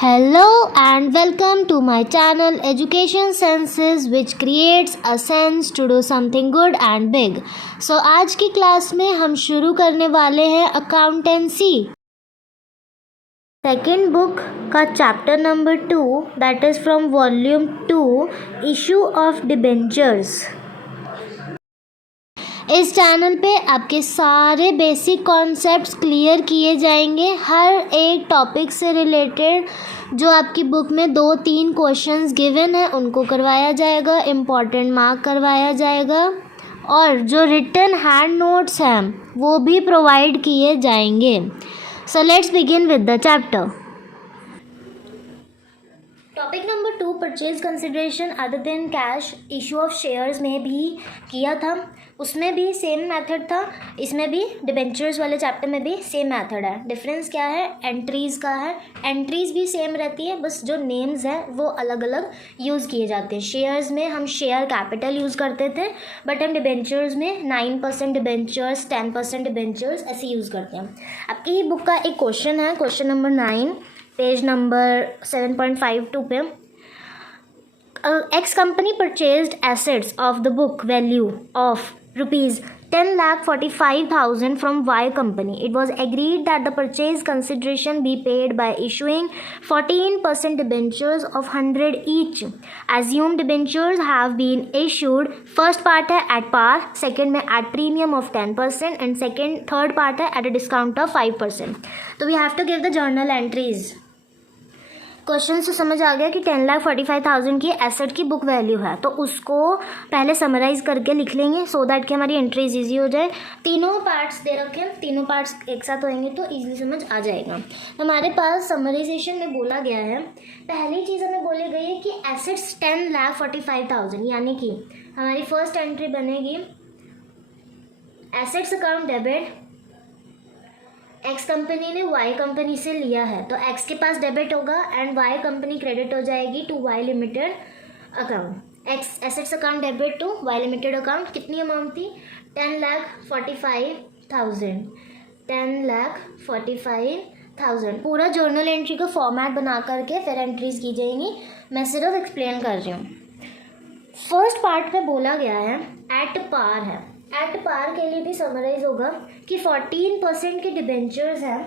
Hello and welcome to my channel Education Senses which creates a sense to do something good and big. So आज की class में हम शुरू करने वाले हैं अकाउंटेंसी सेकेंड बुक का chapter number 2 that is from volume 2 issue of debentures. इस चैनल पे आपके सारे बेसिक कॉन्सेप्ट्स क्लियर किए जाएंगे। हर एक टॉपिक से रिलेटेड जो आपकी बुक में 2-3 क्वेश्चंस गिवन है उनको करवाया जाएगा, इम्पॉर्टेंट मार्क करवाया जाएगा और जो रिटन हैंड नोट्स हैं वो भी प्रोवाइड किए जाएंगे। So let's begin with the chapter. Topic number 2 purchase consideration other than cash issue of shares में भी किया था, उसमें भी सेम मेथड था, इसमें भी डिबेंचर्स वाले चैप्टर में भी सेम मेथड है। डिफरेंस क्या है? एंट्रीज़ का है। एंट्रीज़ भी सेम रहती है, बस जो नेम्स हैं वो अलग अलग यूज़ किए जाते हैं। शेयर्स में हम शेयर कैपिटल यूज़ करते थे, बट हम डिबेंचर्स में 9% डिबेंचर्स, 10% डिबेंचर्स ऐसे यूज़ करते हैं। आपकी ही बुक का एक क्वेश्चन है, क्वेश्चन नंबर 9 पेज नंबर 7.52 पे। X company purchased assets of the book value of rupees 10,45,000 from Y company. It was agreed that the purchase consideration be paid by issuing 14% debentures of 100 each. Assumed debentures have been issued. First part है at par, second में at premium of 10% and third part है at a discount of 5%. तो we have to give the journal entries. Question से समझ आ गया कि 10,45,000 की asset की बुक वैल्यू है, तो उसको पहले समराइज़ करके लिख लेंगे सो दैट कि हमारी एंट्रीज ईजी हो जाए। तीनों पार्ट्स दे रखे हैं, तीनों पार्ट्स एक साथ होंगे तो ईजिली समझ आ जाएगा। हमारे पास समराइजेशन में बोला गया है, पहली चीज़ हमें बोली गई है कि एसेट्स 10,45,000, यानी कि हमारी फर्स्ट एंट्री बनेगी assets account debit. X company ने वाई कंपनी से लिया है तो एक्स के पास डेबिट होगा एंड वाई कंपनी क्रेडिट हो जाएगी to Y limited account. X assets account debit to Y limited account. कितनी अमाउंट थी? 10,45,000। 10,45,000। पूरा जर्नल एंट्री का फॉर्मेट बना करके फिर एंट्रीज की जाएंगी। मैं सिर्फ एक्सप्लेन कर रही हूँ। फर्स्ट पार्ट में बोला गया है एट पार है। एट पार के लिए भी समराइज होगा कि 14% के डिबेंचर्स हैं,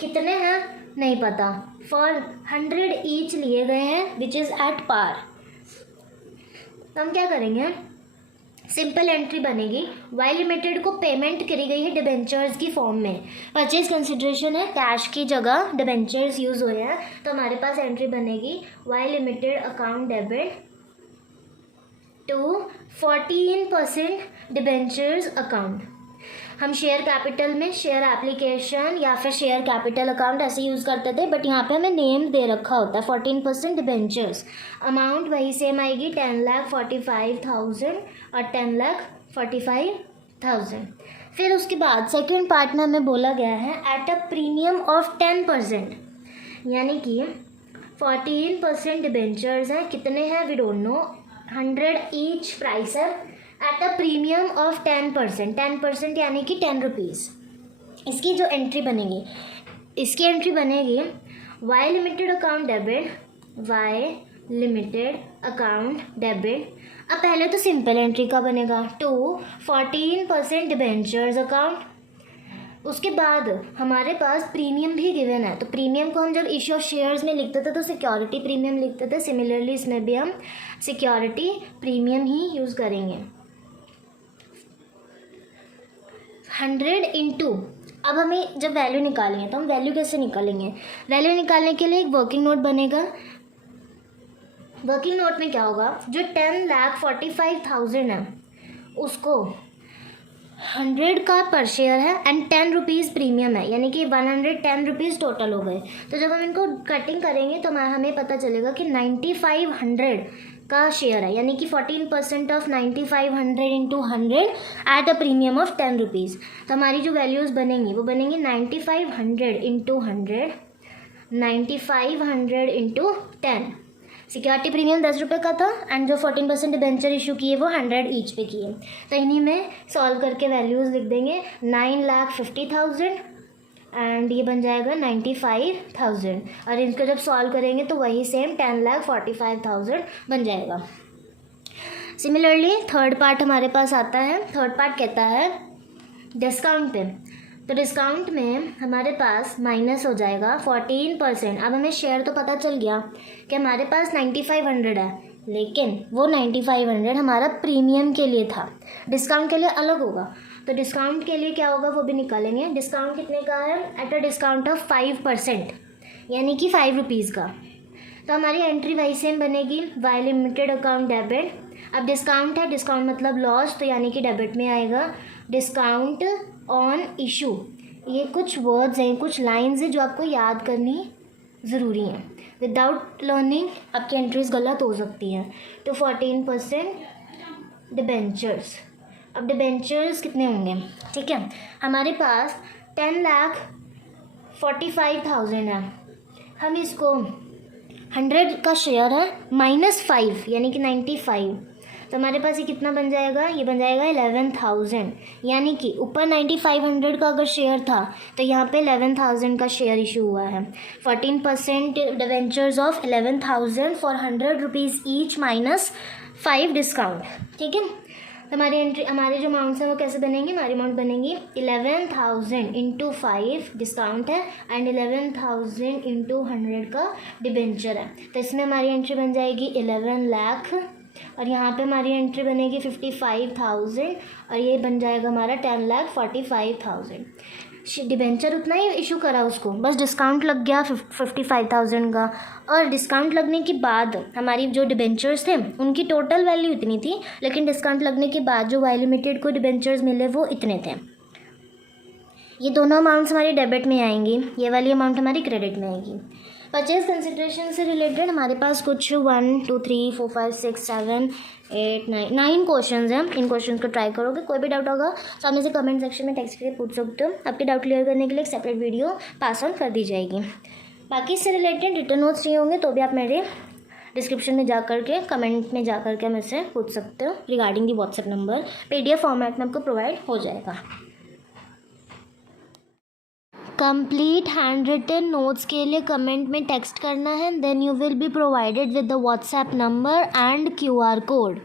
कितने हैं नहीं पता, फॉर 100 ईच लिए गए हैं विच इज़ एट पार। तो हम क्या करेंगे, सिंपल एंट्री बनेगी। वाई लिमिटेड को पेमेंट करी गई है डिबेंचर्स की फॉर्म में। परचेज कंसिडरेशन है, कैश की जगह डिबेंचर्स यूज़ हुए हैं, तो हमारे पास एंट्री बनेगी Y limited account debit to 14% debentures account. हम शेयर कैपिटल में शेयर एप्लीकेशन या फिर शेयर कैपिटल अकाउंट ऐसे यूज़ करते थे, बट यहाँ पे हमें नेम दे रखा होता है 14% डिबेंचर्स। अमाउंट वही सेम आएगी 10,45,000 और 10,45,000। फिर उसके बाद सेकेंड पार्ट में हमें बोला गया है एट अ प्रीमियम ऑफ 10%, यानी कि 14% डिबेंचर्स हैं, कितने हैं we don't know, 100 each price है एट अ प्रीमियम ऑफ 10%। 10% यानी कि 10 रुपीज़। इसकी जो एंट्री बनेगी, इसकी एंट्री बनेगी Y limited account debit, Y limited account debit. अब पहले तो सिंपल एंट्री का बनेगा टू 14% डिबेंचर्स अकाउंट। उसके बाद हमारे पास प्रीमियम भी गिवन है, तो प्रीमियम को हम जब इश्यू ऑफ शेयर्स में लिखते थे तो सिक्योरिटी प्रीमियम लिखते थे। सिमिलरली इसमें भी हम सिक्योरिटी प्रीमियम ही यूज़ करेंगे। 100 इंटू, अब हमें जब वैल्यू निकालेंगे तो हम वैल्यू कैसे निकालेंगे? वैल्यू निकालने के लिए एक वर्किंग नोट बनेगा। वर्किंग नोट में क्या होगा, जो 10,45,000 है उसको 100 का पर शेयर है एंड 10 रुपीज़ प्रीमियम है, यानी कि 110 रुपीज़ टोटल हो गए। तो जब हम इनको कटिंग करेंगे तो हमें पता चलेगा कि 9,500 का शेयर है, यानी कि 14% of 9,500 into 100 eight a premium of 10 rupees. तो हमारी जो वैल्यूज़ बनेंगी वो बनेंगी 9,500 इंटू 100, 9,500 इंटू 10। सिक्योरिटी प्रीमियम 10 रुपये का था एंड जो 14% डिबेंचर इशू किए वो 100 ईच पे किए। तो इन्हीं में सॉल्व करके वैल्यूज़ लिख देंगे 9,50,000 एंड ये बन जाएगा 95,000 और इनको जब सॉल्व करेंगे तो वही सेम 10,45,000 बन जाएगा। सिमिलरली थर्ड पार्ट हमारे पास आता है। थर्ड पार्ट कहता है डिस्काउंट पे। तो डिस्काउंट में हमारे पास माइनस हो जाएगा 14%। अब हमें शेयर तो पता चल गया कि हमारे पास 9500 है, लेकिन वो 9500 हमारा प्रीमियम के लिए था, डिस्काउंट के लिए अलग होगा। तो डिस्काउंट के लिए क्या होगा वो भी निकालेंगे। डिस्काउंट कितने का है? एट अ डिस्काउंट ऑफ 5%, यानी कि 5 रुपीज़ का। तो हमारी एंट्री वाई सेम बनेगी, वाई लिमिटेड अकाउंट डेबिट। अब डिस्काउंट है, डिस्काउंट मतलब लॉस, तो यानी कि डेबिट में आएगा। डिस्काउंट ऑन इशू, ये कुछ वर्ड्स हैं, कुछ लाइंस हैं जो आपको याद करनी ज़रूरी हैं। विदाउट लर्निंग आपकी एंट्रीज गलत हो सकती हैं। तो 14% डिबेंचर्स। अब डिबेंचर्स कितने होंगे? ठीक है, हमारे पास 10,45,000 है। हम इसको 100 का शेयर है -5 यानी कि 95, तो हमारे पास ये कितना बन जाएगा? ये बन जाएगा 11,000, यानी कि ऊपर 9500 का अगर शेयर था तो यहाँ पे 11,000 का शेयर इशू हुआ है। 14% debentures of 11,000 for 100 rupees each -5 discount. ठीक है, तो हमारी एंट्री, हमारे जो अमाउंट्स हैं वो कैसे बनेंगे? हमारी अमाउंट बनेंगी 11,000 इंटू 5 डिस्काउंट है एंड 11,000 इंटू 100 का डिबेंचर है। तो इसमें हमारी एंट्री बन जाएगी 11 लाख और यहाँ पे हमारी एंट्री बनेगी 55,000 और ये बन जाएगा हमारा 10,45,000। डिबेंचर उतना ही इशू करा उसको, बस डिस्काउंट लग गया 55,000 का। और डिस्काउंट लगने के बाद हमारी जो डिबेंचर्स थे उनकी टोटल वैल्यू इतनी थी, लेकिन डिस्काउंट लगने के बाद जो वाई लिमिटेड को डिबेंचर्स मिले वो इतने थे। ये दोनों अमाउंट्स हमारी डेबिट में आएंगी, ये वाली अमाउंट हमारी क्रेडिट में आएगी। परचेज कंसिडरेशन से रिलेटेड हमारे पास कुछ 1 2 3 4 5 6 7 8 9 क्वेश्चंस हैं। इन क्वेश्चंस को ट्राई करोगे, कोई भी डाउट होगा तो आप मुझे कमेंट सेक्शन में टेक्स्ट करके पूछ सकते हो। आपके डाउट क्लियर करने के लिए एक सेपरेट वीडियो पास ऑन कर दी जाएगी। बाकी इससे रिलेटेड रिटर्न नोट्स चाहिए होंगे तो भी आप मेरे डिस्क्रिप्शन में जा करके कमेंट में जा करके मुझसे पूछ सकते हो regarding the WhatsApp number. PDF format में आपको प्रोवाइड हो जाएगा। कंप्लीट हैंड रिटन नोट्स के लिए कमेंट में टेक्स्ट करना है, then you will be provided with the WhatsApp number and QR code.